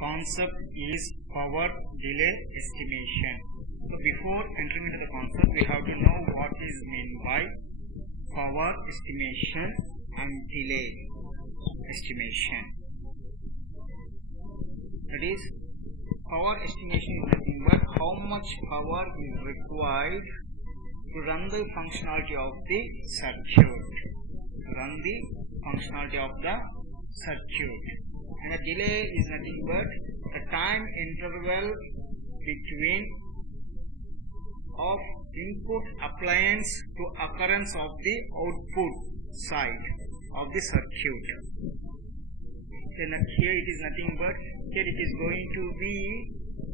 concept is power delay estimation. So before entering into the concept, we have to know what is meant by power estimation and delay estimation. That is, power estimation is nothing but how much power is required to run the functionality of the circuit. And the delay is nothing but the time interval between of input appliance to occurrence of the output side of the circuit. Then here it is nothing but here it is going to be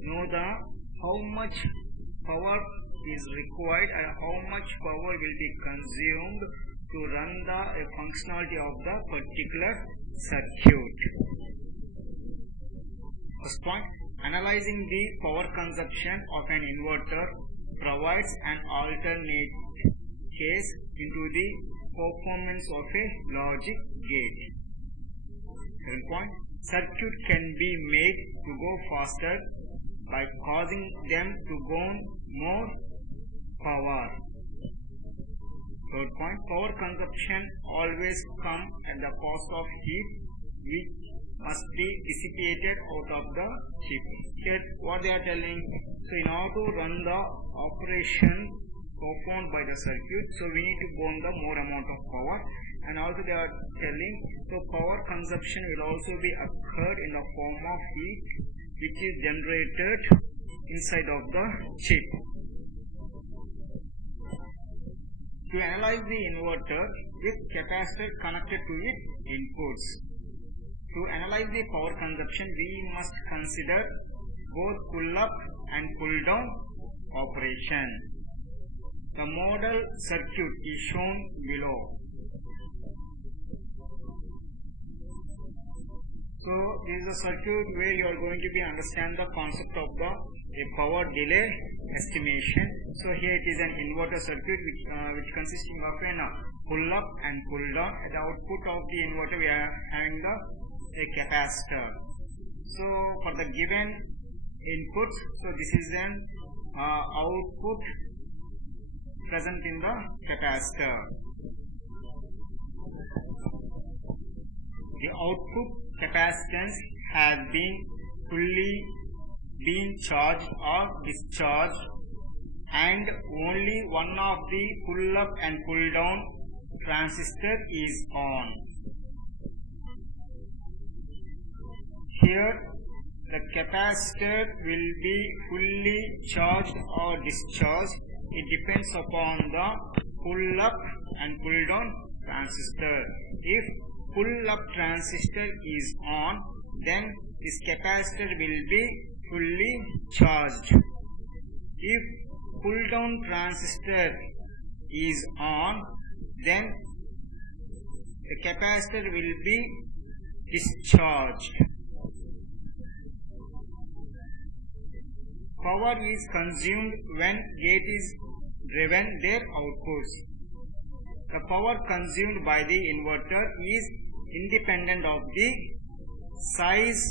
know the how much power is required and how much power will be consumed to run the functionality of the particular circuit. First point, analyzing the power consumption of an inverter provides an alternate case into the performance of a logic gate. Second point, circuit can be made to go faster by causing them to burn more power. Third point, power consumption always comes at the cost of heat which must be dissipated out of the chip. Here what they are telling, so in order to run the operation performed by the circuit, so we need to burn the more amount of power, and also they are telling so power consumption will also be occurred in the form of heat which is generated inside of the chip. To analyze the inverter with capacitor connected to its inputs. To analyze the power consumption, we must consider both pull-up and pull-down operation. The model circuit is shown below. So this is a circuit where you are going to be understand the concept of the power delay estimation. So here it is an inverter circuit which consisting of an pull up and pull down. At the output of the inverter we are having a capacitor. So for the given inputs, so this is an output present in the capacitor. The output capacitance has been fully charged or discharged, and only one of the pull up and pull down transistor is on. Here the capacitor will be fully charged or discharged. It depends upon the pull up and pull down transistor. If pull up transistor is on, then this capacitor will be fully charged. If pull down transistor is on, then the capacitor will be discharged. Power is consumed when gate is driven their outputs. The power consumed by the inverter is independent of the size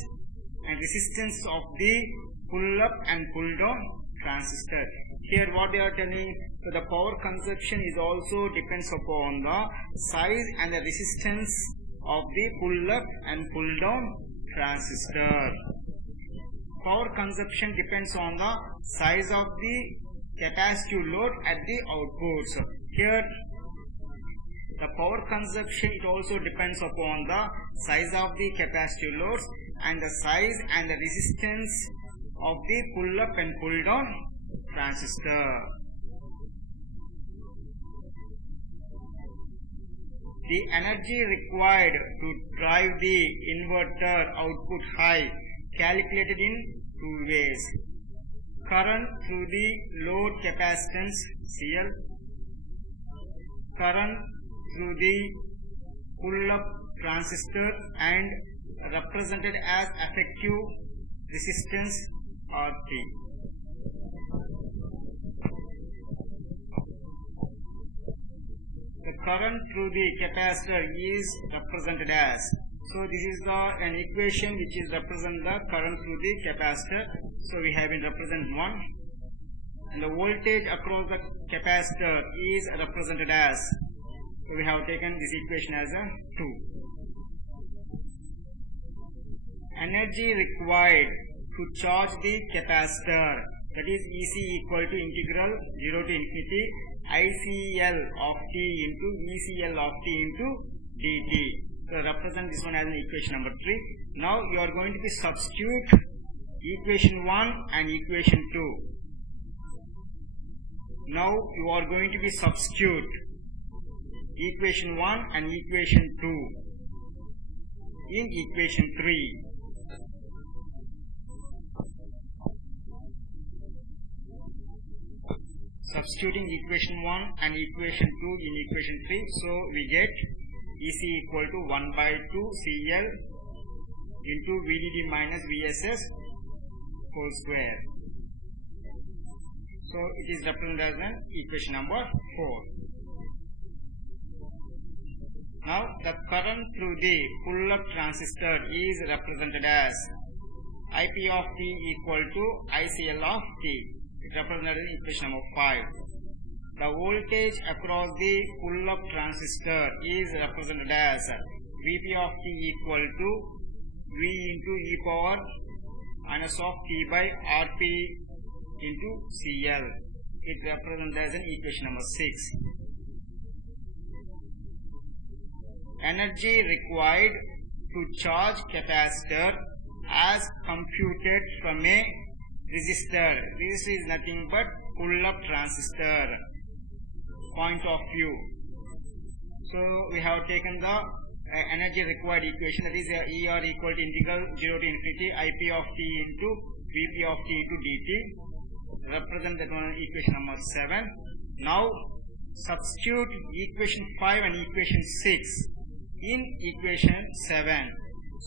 and resistance of the pull up and pull down transistor. Here what they are telling, so the power consumption is also depends upon the size and the resistance of the pull up and pull down transistor. Power consumption depends on the size of the capacitive load at the outputs. Here the power consumption it also depends upon the size of the capacitive loads and the size and the resistance of the pull up and pull down transistor. The energy required to drive the inverter output high calculated in two ways. Current through the load capacitance CL, current through the pull up transistor and represented as effective resistance RT. The current through the capacitor is represented as So this is an equation which is represent the current through the capacitor. So we have been represent 1, and the voltage across the capacitor is represented as, so we have taken this equation as a 2. Energy required to charge the capacitor, that is EC equal to integral 0 to infinity ICL of t into ECL of t into dt. So represent this one as an equation number 3. Now you are going to be substitute equation 1 and equation 2. Now you are going to be substitute equation 1 and equation 2 in equation 3. Substituting equation 1 and equation 2 in equation 3, so we get EC equal to 1 by 2 CL into VDD minus VSS whole square. So it is represented as an equation number 4. Now the current through the pull-up transistor is represented as IP of t equal to ICL of t. It represented in equation number 5. The voltage across the pull-up transistor is represented as Vp of t equal to V into e power minus of t by Rp into Cl. It represented as an equation number 6. Energy required to charge capacitor as computed from a resistor. This is nothing but pull-up transistor point of view. So we have taken the energy required equation, that is ER equal to integral 0 to infinity IP of t into Vp of t into dt. Represent that one equation number 7. Now substitute equation 5 and equation 6 in equation 7.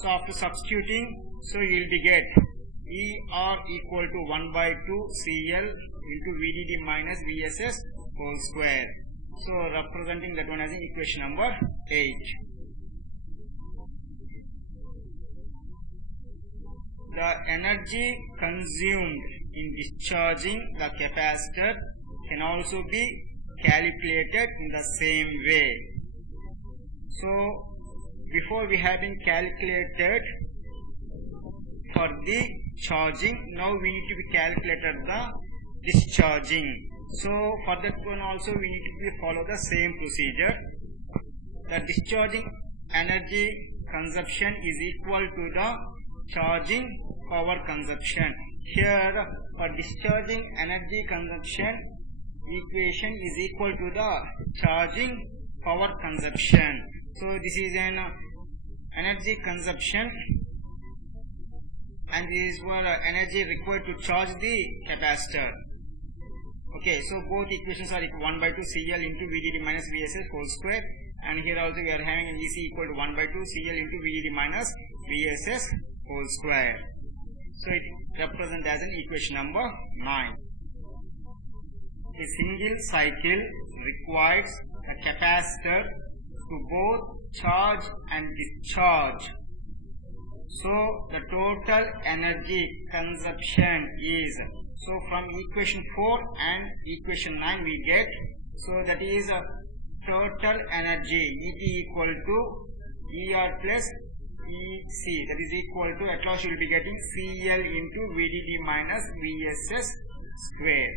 So after substituting, so you will be get ER equal to 1 by 2 CL into VDD minus VSS whole square. So representing that one as in equation number 8. The energy consumed in discharging the capacitor can also be calculated in the same way. So before we have been calculated for the charging, now we need to be calculated the discharging. So for that one also we need to follow the same procedure. The discharging energy consumption is equal to the charging power consumption. Here for discharging energy consumption equation is equal to the charging power consumption. So this is an energy consumption and this is for energy required to charge the capacitor. Okay, so both equations are equal 1 by 2 CL into VDD minus VSS whole square, and here also we are having an EC equal to 1 by 2 CL into VDD minus VSS whole square. So it represents as an equation number 9. A single cycle requires a capacitor to both charge and discharge. So the total energy consumption is, so from equation 4 and equation 9 we get, so that is a total energy ET equal to ER plus EC, that is equal to, at last you will be getting CL into VDD minus VSS square.